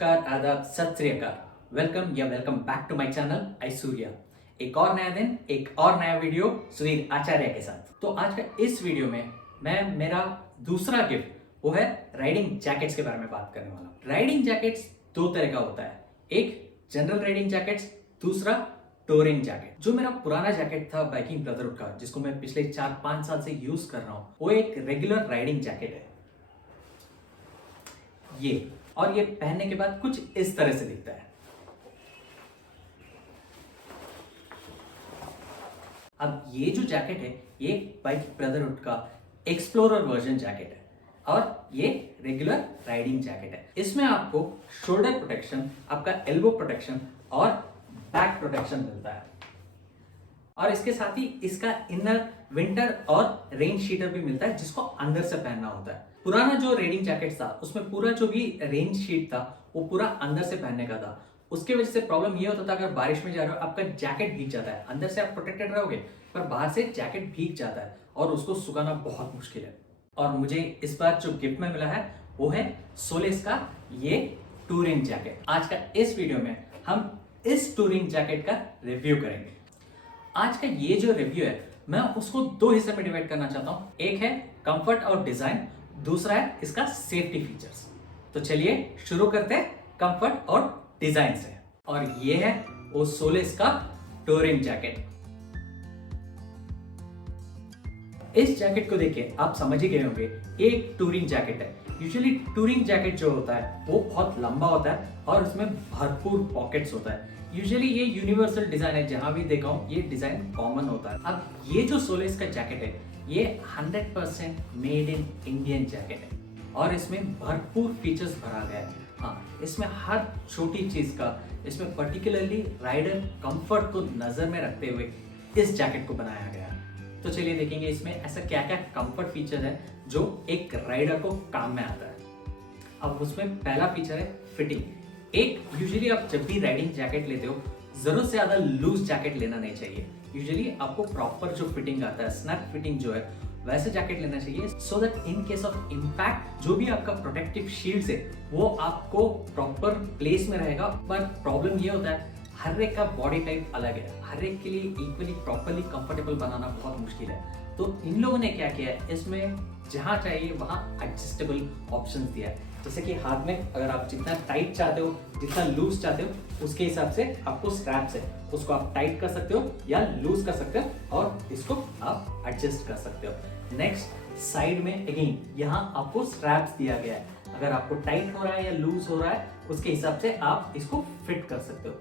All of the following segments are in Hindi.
नमस्कार, आदाब, सत श्री अकाल। Welcome back to my channel Aishwarya. एक और नया दिन, एक और नया वीडियो सुधीर आचार्य के साथ। तो आज का इस वीडियो में मैं मेरा दूसरा गिफ्ट वो है राइडिंग जैकेट्स के बारे में बात करने वाला हूँ। राइडिंग जैकेट्स दो तरह का होता है, एक जनरल राइडिंग जैकेट्स, दूसरा टूरिंग जैकेट। जो मेरा पुराना जैकेट था बाइकिंग ब्रदरहुड का, जिसको मैं पिछले 4-5 साल से यूज कर रहा हूँ, वो एक रेगुलर राइडिंग जैकेट है ये। और ये पहनने के बाद कुछ इस तरह से दिखता है। अब ये जो जैकेट है ये बाइक ब्रदरहुड का एक्सप्लोरर वर्जन जैकेट है और ये रेगुलर राइडिंग जैकेट है। इसमें आपको शोल्डर प्रोटेक्शन, आपका एल्बो प्रोटेक्शन और बैक प्रोटेक्शन मिलता है और इसके साथ ही इसका इनर विंटर और रेन शीटर भी मिलता है, जिसको अंदर से पहनना होता है। पुराना जो राइडिंग जैकेट था उसमें पूरा जो भी रेन शीट था वो पूरा अंदर से पहनने का था। उसके वजह से प्रॉब्लम ये होता था, अगर बारिश में जा रहे हो आपका जैकेट भीग जाता है। अंदर से आप प्रोटेक्टेड रहोगे पर बाहर से जैकेट भीग जाता है और उसको सुखाना बहुत मुश्किल है। और मुझे इस बार जो गिफ्ट में मिला है वो है सोलेस का ये टूरिंग जैकेट। आज का इस वीडियो में हम इस टूरिंग जैकेट का रिव्यू करेंगे। आज का ये जो रिव्यू है मैं उसको दो हिस्से में डिवाइड करना चाहता हूँ। एक है कंफर्ट और डिजाइन, दूसरा है इसका सेफ्टी फीचर्स। तो चलिए शुरू करते हैं कंफर्ट और डिजाइन से। और ये है वो सोलेस का टूरिंग जैकेट। इस जैकेट को देखिए आप समझ ही गए होंगे, एक टूरिंग जैकेट है। यूजुअली टूरिंग जैकेट जो होता है वो बहुत लंबा होता है और उसमें भरपूर पॉकेट्स होता है। यूजुअली ये यूनिवर्सल डिजाइन है, जहां भी देखा हूं ये डिजाइन कॉमन होता है। अब ये जो सोलेस का जैकेट है ये 100% मेड इन इंडियन जैकेट है और इसमें भरपूर फीचर्स भरा गया है। हाँ, इसमें हर छोटी चीज का, इसमें पर्टिकुलरली राइडर कंफर्ट को नजर में रखते हुए इस जैकेट को बनाया गया है। तो चलिए देखेंगे इसमें ऐसा क्या क्या कंफर्ट फीचर है जो एक राइडर को काम में आता है। अब उसमें पहला फीचर है फिटिंग। एक यूजुअली आप जब भी राइडिंग जैकेट लेते हो जरूरत से ज्यादा लूज जैकेट लेना नहीं चाहिए। यूजुअली आपको प्रॉपर जो फिटिंग आता है, स्नैप फिटिंग जो है, वैसे जैकेट लेना चाहिए, so that in case of impact जो भी आपका प्रोटेक्टिव शील्ड है वो आपको प्रॉपर प्लेस में रहेगा। पर प्रॉब्लम ये होता है हर एक का बॉडी टाइप अलग है, हर एक के लिए इक्वली प्रॉपरली कंफर्टेबल बनाना बहुत मुश्किल है। तो इन लोगों ने क्या किया है, इसमें जहां चाहिए वहां एडजस्टेबल ऑप्शंस दिया है। जैसे कि हाथ में अगर आप जितना टाइट चाहते हो, जितना लूज चाहते हो, उसके हिसाब से आपको स्ट्रैप्स है, उसको आप टाइट कर सकते हो या लूज कर सकते हो और इसको आप एडजस्ट कर सकते हो। नेक्स्ट, साइड में अगेन यहाँ आपको स्ट्रैप्स दिया गया है। अगर आपको टाइट हो रहा है या लूज हो रहा है उसके हिसाब से आप इसको फिट कर सकते हो।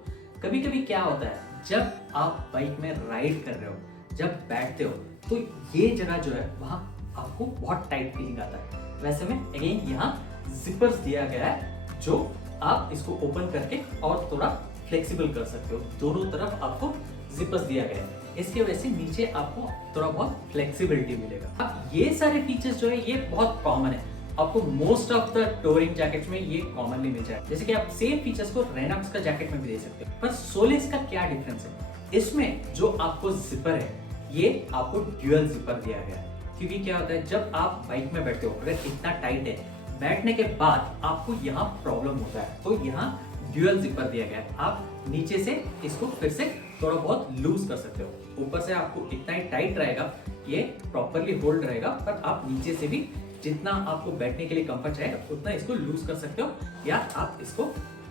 कभी कभी क्या होता है, जब आप बाइक में राइड कर रहे हो, जब बैठते हो तो ये जगह जो है वहां आपको बहुत टाइट फीलिंग आता है। वैसे में अगेन यहाँ जिपर्स दिया गया है जो आप इसको ओपन करके और थोड़ा फ्लेक्सिबल कर सकते हो। दोनों तरफ आपको जिपर्स दिया गया है, इसके वजह से नीचे आपको थोड़ा बहुत फ्लेक्सिबिलिटी मिलेगा। अब ये सारे फीचर्स जो है ये बहुत कॉमन है, आपको most of the touring jackets में ये कॉमनली मिल जाए। जैसे कि आप सेम फीचर्स को रेनॉक्स का जैकेट में भी दे सकते हो। पर सोलेस का क्या डिफरेंस है, इसमें जो आपको जिपर है ये आपको ड्यूअल जिपर दिया गया है। क्योंकि क्या होता है, जब आप बाइक में बैठते हो अगर इतना टाइट है, बैठने के बाद आपको यहाँ प्रॉब्लम होता है, तो यहाँ ड्यूअल जिपर दिया गया है। आप नीचे से इसको फिर से थोड़ा बहुत लूज कर सकते हो। ऊपर से आपको इतना ही टाइट रहेगा, ये प्रॉपरली होल्ड रहेगा, पर आप नीचे से भी जितना आपको बैठने के लिए कंफर्ट चाहिए उतना इसको लूज कर सकते हो या आप इसको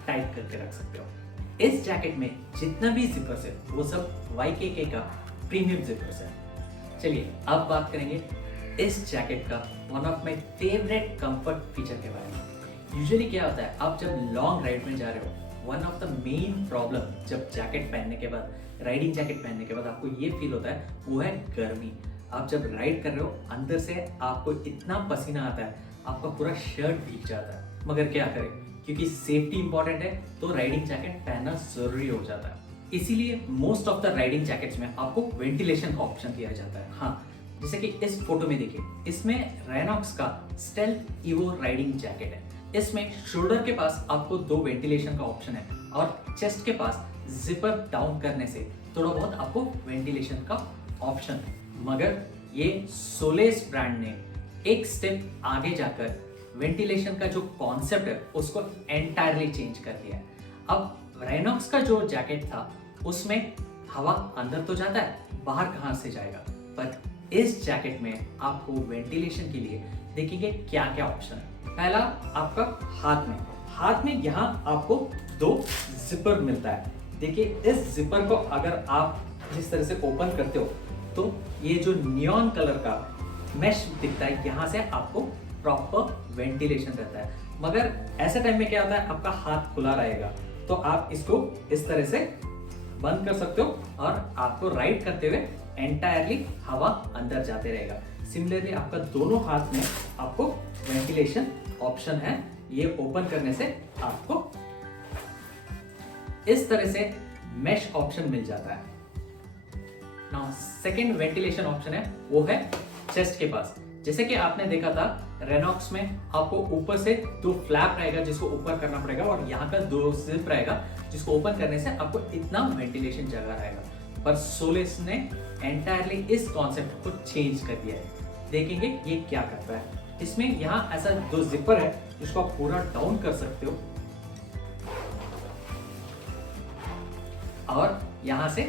टाइट करके रख सकते हो। इस जैकेट में जितना भी जिपर्स है वो सब YKK का प्रीमियम जिपर्स है। चलिए अब बात करेंगे इस जैकेट का one of my favourite comfort feature के बारे में। यूजुअली क्या होता है, आप जब लॉन्ग राइड में जा रहे हो, one of the main problem जब जैकेट पहनने के बाद, राइडिंग जैकेट पहनने के बाद आपको ये फील होता है वो है गर्मी। आप जब राइड कर रहे हो अंदर से आपको इतना पसीना आता है, आपका पूरा शर्ट भीग जाता है। मगर क्या करें, क्योंकि सेफ्टी इंपॉर्टेंट है तो राइडिंग जैकेट पहनना जरूरी हो जाता है। इसीलिए most of the riding jackets में आपको वेंटिलेशन का ऑप्शन दिया जाता है। हाँ, जैसे कि इस फोटो में देखिए, इसमें रेनॉक्स का स्टेल्थ इवो राइडिंग जैकेट है। इसमें शोल्डर के पास आपको दो वेंटिलेशन का ऑप्शन है और चेस्ट के पास जिपर डाउन करने से थोड़ा बहुत आपको वेंटिलेशन का ऑप्शन है। मगर ये सोलेस ब्रांड ने एक स्टेप आगे जाकर वेंटिलेशन का जो कॉन्सेप्ट है उसको एंटायरली चेंज कर दिया है। अब रेनॉक्स का जो जैकेट था उसमें हवा अंदर तो जाता है, बाहर कहाँ से जाएगा, पर इस जैकेट में आपको वेंटिलेशन के लिए देखेंगे क्या क्या ऑप्शन है। पहला आपका हाथ में यहाँ आपको 2 जिपर मिलता है। देखिए इस जिपर को अगर आप जिस तरह से ओपन करते हो तो ये जो नियॉन कलर का मैश दिखता है, यहाँ से आपको प्रॉपर वेंटिलेशन रहता है। मगर ऐसे टाइम में क्या होता है, आपका हाथ खुला रहेगा तो आप इसको इस तरह से बंद कर सकते हो और आपको राइड करते हुए एंटायरली हवा अंदर जाते रहेगा। सिमिलरली आपका दोनों हाथ में आपको वेंटिलेशन ऑप्शन है, ये ओपन करने से आपको इस तरह से मेश ऑप्शन मिल जाता है। नाउ सेकंड वेंटिलेशन ऑप्शन है वो है चेस्ट के पास। जैसे कि आपने देखा था रेनॉक्स में आपको ऊपर से 2 फ्लैप रहेगा जिसको ऊपर करना पड़ेगा और यहाँ का 2 जिप रहेगा जिसको ओपन करने से आपको इतना वेंटिलेशन जगह रहेगा। पर सोलेस ने एंटायरली इस कॉन्सेप्ट को चेंज कर दिया है। देखेंगे ये क्या करता है। इसमें यहाँ ऐसा 2 जिपर है जिसको आप पूरा डाउन कर सकते हो और यहाँ से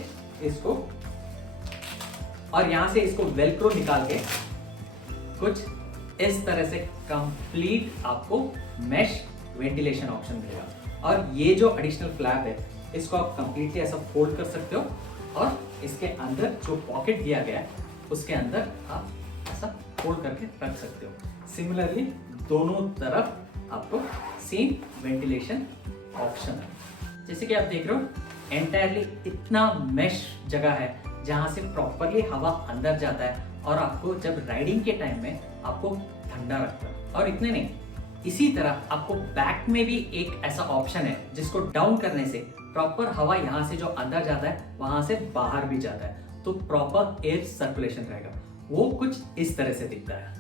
इसको वेलक्रो निकाल के कुछ इस तरह से कंप्लीट आपको मेश वेंटिलेशन ऑप्शन मिलेगा। और ये जो एडिशनल फ्लैप है इसको आप कंप्लीटली ऐसा फोल्ड कर सकते हो और इसके अंदर जो पॉकेट दिया गया है उसके अंदर आप ऐसा फोल्ड करके रख सकते हो। सिमिलरली दोनों तरफ आपको सेम वेंटिलेशन ऑप्शन है। जैसे कि आप देख रहे हो एंटायरली इतना मेश जगह है जहां से प्रॉपरली हवा अंदर जाता है और आपको जब राइडिंग के टाइम में आपको ठंडा रखता है। और इतने नहीं, इसी तरह आपको बैक में भी एक ऐसा ऑप्शन है जिसको डाउन करने से प्रॉपर हवा यहाँ से जो अंदर जाता है वहां से बाहर भी जाता है, तो प्रॉपर एयर सर्कुलेशन रहेगा। वो कुछ इस तरह से दिखता है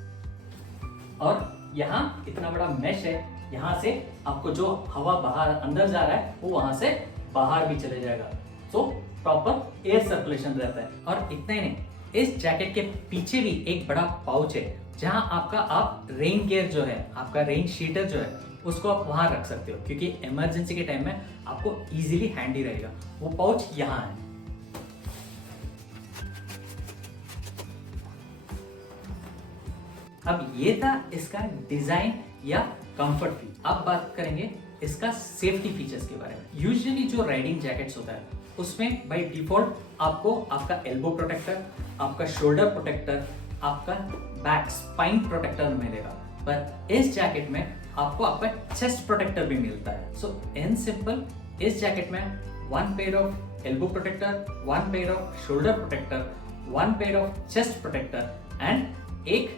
और यहाँ इतना बड़ा मेश है, यहाँ से आपको जो हवा बाहर अंदर जा रहा है वो वहां से बाहर भी चले जाएगा, तो प्रॉपर एयर सर्कुलेशन रहता है। और इतना ही नहीं, इस जैकेट के पीछे भी एक बड़ा पाउच है जहां आप रेन गियर जो है, आपका रेन शीटर जो है उसको आप वहां रख सकते हो, क्योंकि इमरजेंसी के टाइम में आपको इजीली हैंडी रहेगा। वो पाउच यहाँ है। अब ये था इसका डिजाइन या कंफर्ट फील। अब बात करेंगे इसका सेफ्टी फीचर्स के बारे में। यूजुअली जो राइडिंग जैकेट्स होता है उसमें बाय डिफॉल्ट आपको आपका एल्बो प्रोटेक्टर, आपका शोल्डर प्रोटेक्टर, आपका बैक स्पाइन प्रोटेक्टर मिलेगा, पर इस जैकेट में आपको आपका चेस्ट प्रोटेक्टर भी मिलता है। सो इन सिंपल इस जैकेट में 1 pair of elbow protector, 1 pair of shoulder protector, 1 pair of chest protector and एक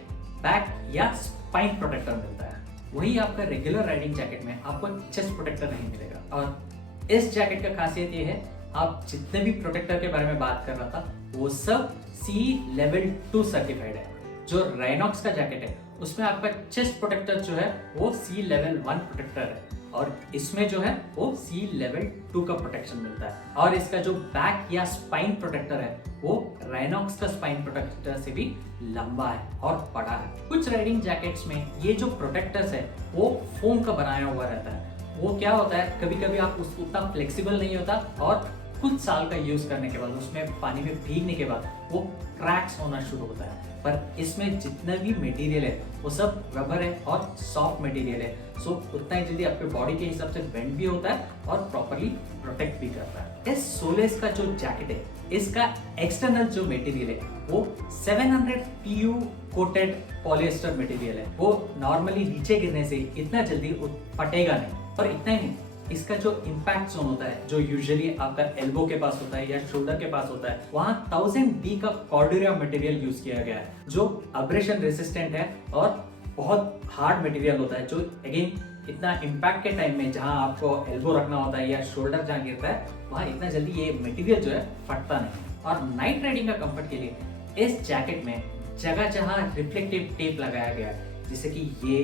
बैक या स्पाइन प्रोटेक्टर मिलता है। वही आपका रेगुलर राइडिंग जैकेट में आपको चेस्ट प्रोटेक्टर नहीं मिलेगा। और इस जैकेट का खासियत ये है, आप जितने भी प्रोटेक्टर के बारे में बात कर रहा था वो सब सी लेवल 2 सर्टिफाइड है। जो रेनॉक्स का जैकेट है उसमें आपका चेस्ट प्रोटेक्टर जो है वो सी लेवल 1 प्रोटेक्टर है और इसमें जो है वो सी लेवल 2 का प्रोटेक्शन मिलता है। और इसका जो बैक या स्पाइन प्रोटेक्टर है वो रेनॉक्स का स्पाइन प्रोटेक्टर से भी लंबा है और बड़ा है। कुछ राइडिंग जैकेट्स में ये जो प्रोटेक्टर्स है वो फोम का बनाया हुआ रहता है। वो क्या होता है, कभी कभी आप उसको उतना फ्लेक्सिबल नहीं होता और कुछ साल का यूज करने के बाद उसमें पानी में भीगने के बाद वो क्रैक्स होना शुरू होता है। पर इसमें जितना भी मटेरियल है वो सब रबर है और सॉफ्ट मटेरियल है, सो उतना ही जल्दी आपके बॉडी के हिसाब से बेंड भी होता है और प्रॉपर्ली प्रोटेक्ट भी करता है। इस सोलेस का जो जैकेट है इसका एक्सटर्नल जो मटेरियल है वो 700 PU कोटेड पॉलिएस्टर मटेरियल है। वो नॉर्मली नीचे गिरने से इतना जल्दी फटेगा नहीं। पर इतना ही नहीं, इसका जो इम्पैक्ट जोन होता है जो यूजुअली आपका एल्बो के पास होता है या शोल्डर के पास होता है, वहां 1000D का कॉर्डुरिया मटेरियल यूज किया गया है जो अब्रेशन रेसिस्टेंट है और बहुत हार्ड मटेरियल होता है, जो अगेन इतना इम्पैक्ट के टाइम में जहां आपको एल्बो रखना होता है या शोल्डर जहां गिरता है वहां इतना जल्दी ये मटेरियल जो है फटता नहीं। और नाइट राइडिंग का कंफर्ट के लिए इस जैकेट में जगह जहां रिफ्लेक्टिव टेप लगाया गया है, जैसे कि ये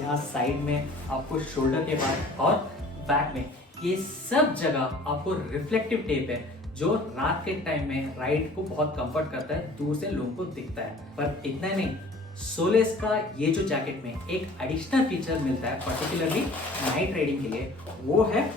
यहाँ साइड में आपको शोल्डर के पास और बैक में, ये सब जगह आपको रिफ्लेक्टिव टेप है जो रात के टाइम में राइड को बहुत कंफर्ट करता है, दूर से लोगों को दिखता है। पर इतना नहीं, सोलेस का ये जो जैकेट में एक एडिशनल फीचर मिलता है पर्टिकुलरली नाइट राइडिंग के लिए, वो है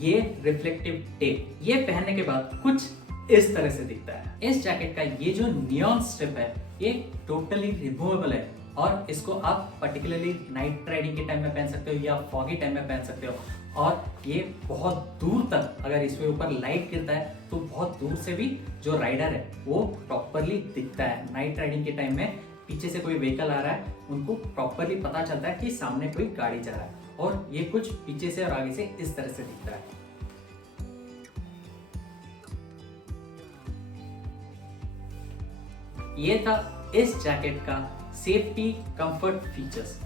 ये रिफ्लेक्टिव टेप। ये पहनने के बाद कुछ इस तरह से दिखता है। इस जैकेट का ये जो नियॉन स्ट्रिप है ये टोटली रिमूवेबल है और इसको आप पर्टिकुलरली नाइट राइडिंग के टाइम में पहन सकते हो या फॉगी टाइम में पहन सकते हो। और ये बहुत दूर तक अगर इसके ऊपर लाइट गिरता है तो बहुत दूर से भी जो राइडर है वो प्रॉपरली दिखता है। नाइट राइडिंग के टाइम में पीछे से कोई व्हीकल आ रहा है उनको प्रॉपरली पता चलता है कि सामने कोई गाड़ी जा रहा है और ये कुछ पीछे से और आगे से इस तरह से दिखता है। ये था इस जैकेट का सेफ्टी कंफर्ट फीचर्स।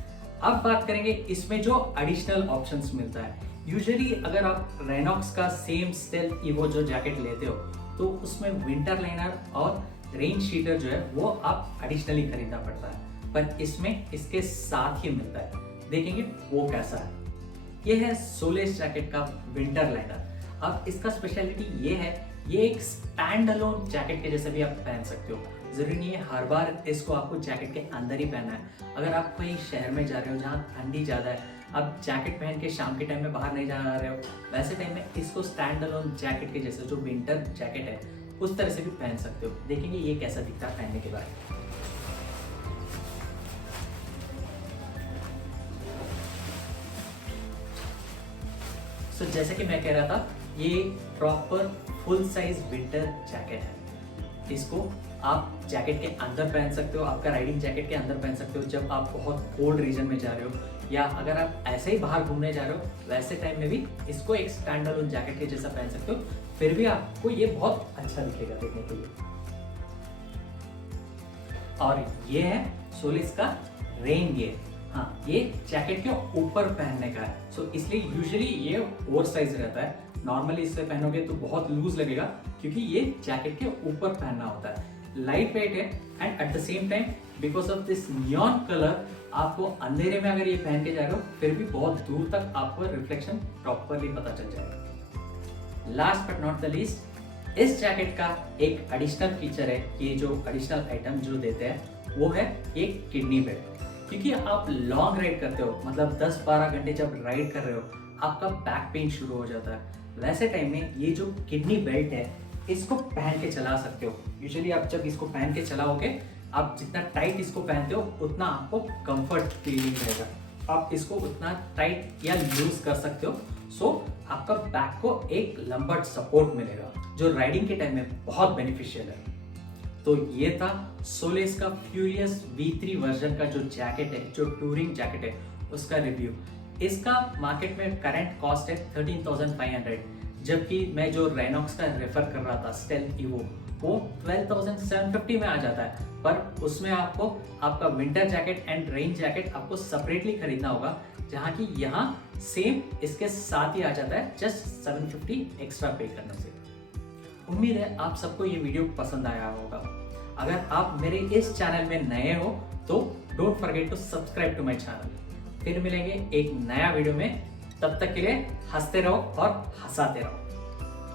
अब बात करेंगे इसमें जो एडिशनल ऑप्शंस मिलता है। यूजुअली अगर आप रेनॉक्स का सेम स्टेल्थ इवो जो जैकेट लेते हो तो उसमें विंटर लाइनर और रेन शीटर जो है वो आप एडिशनली खरीदना पड़ता है, पर इसमें इसके साथ ही मिलता है। देखेंगे वो कैसा है। ये है सोलेस जैकेट का विंटर लाइनर। अब इसका स्पेशलिटी ये है, ये एक स्टैंड अलोन जैकेट के जैसे भी आप पहन सकते हो। जरूरी नहीं है हर बार इसको आपको जैकेट के अंदर ही पहनना है। अगर आप कहीं शहर में जा रहे हो जहाँ ठंडी ज़्यादा है, आप जैकेट पहन के शाम के टाइम में बाहर नहीं जा रहे हो, वैसे टाइम में इसको स्टैंड अलोन जैकेट के जैसे जो विंटर जैकेट है उस तरह से भी पहन सकते हो। देखेंगे ये कैसा दिखता है पहनने के बाद। जैसे कि मैं कह रहा था, ये proper full size winter jacket है। इसको आप जैकेट के अंदर पहन सकते हो, आपका राइडिंग जैकेट के अंदर पहन सकते हो जब आप बहुत कोल्ड रीजन में जा रहे हो, या अगर आप ऐसे ही बाहर घूमने जा रहे हो वैसे टाइम में भी इसको एक स्टैंड अलोन जैकेट के जैसा पहन सकते हो। फिर भी आपको ये बहुत अच्छा दिखेगा देखने के लिए। और ये है सोलिस का रेन गियर। हाँ, ये जैकेट के ऊपर पहनने का है, सो इसलिए यूजुअली ये ओवर साइज रहता है। नॉर्मली इससे पहनोगे तो बहुत लूज लगेगा क्योंकि ये जैकेट के ऊपर पहनना होता है। लाइट वेट है and at the same time because of this neon colour आपको अंधेरे में अगर ये पहन के जा रहे हो फिर भी बहुत दूर तक आपको रिफ्लेक्शन प्रॉपरली पता चल जाएगा। Last but not the least, इस जैकेट का एक एडिशनल फीचर है, ये जो एडिशनल आइटम जो देते हैं वो है एक किडनी बेल्ट। क्योंकि आप लॉन्ग राइड करते हो, मतलब 10-12 घंटे जब राइड कर रहे हो आपका बैक पेन शुरू हो जाता है। वैसे टाइम में ये जो किडनी बेल्ट है इसको पहन के चला सकते हो। यूजुअली आप जब इसको पहन के चलाओगे, आप जितना टाइट इसको पहनते हो उतना आपको कंफर्ट फीलिंग रहेगा। आप इसको उतना टाइट या लूज कर सकते हो, सो आपका बैक को एक लंबा सपोर्ट मिलेगा जो राइडिंग के टाइम में बहुत बेनिफिशियल है। तो ये था सोलेस का फ्यूरियस V3 वर्जन का जो जैकेट है, जो टूरिंग जैकेट है, उसका रिव्यू। इसका मार्केट में करंट कॉस्ट है 13,500, जबकि मैं जो रेनॉक्स का रेफर कर रहा था स्टेल्थ इवो वो 12,750 में आ जाता है। पर उसमें आपको आपका winter jacket and rain jacket आपको सेपरेटली खरीदना होगा, जहाँ की यहाँ सेम इसके साथ ही आ जाता है, जस्ट 750 एक्स्ट्रा पे करने से। उम्मीद है आप सबको ये वीडियो पसंद आया होगा। अगर आप मेरे इस चैनल में नए हो तो don't forget to subscribe to my channel. फिर मिलेंगे एक नया वीडियो में, तब तक के लिए हंसते रहो और हंसाते रहो।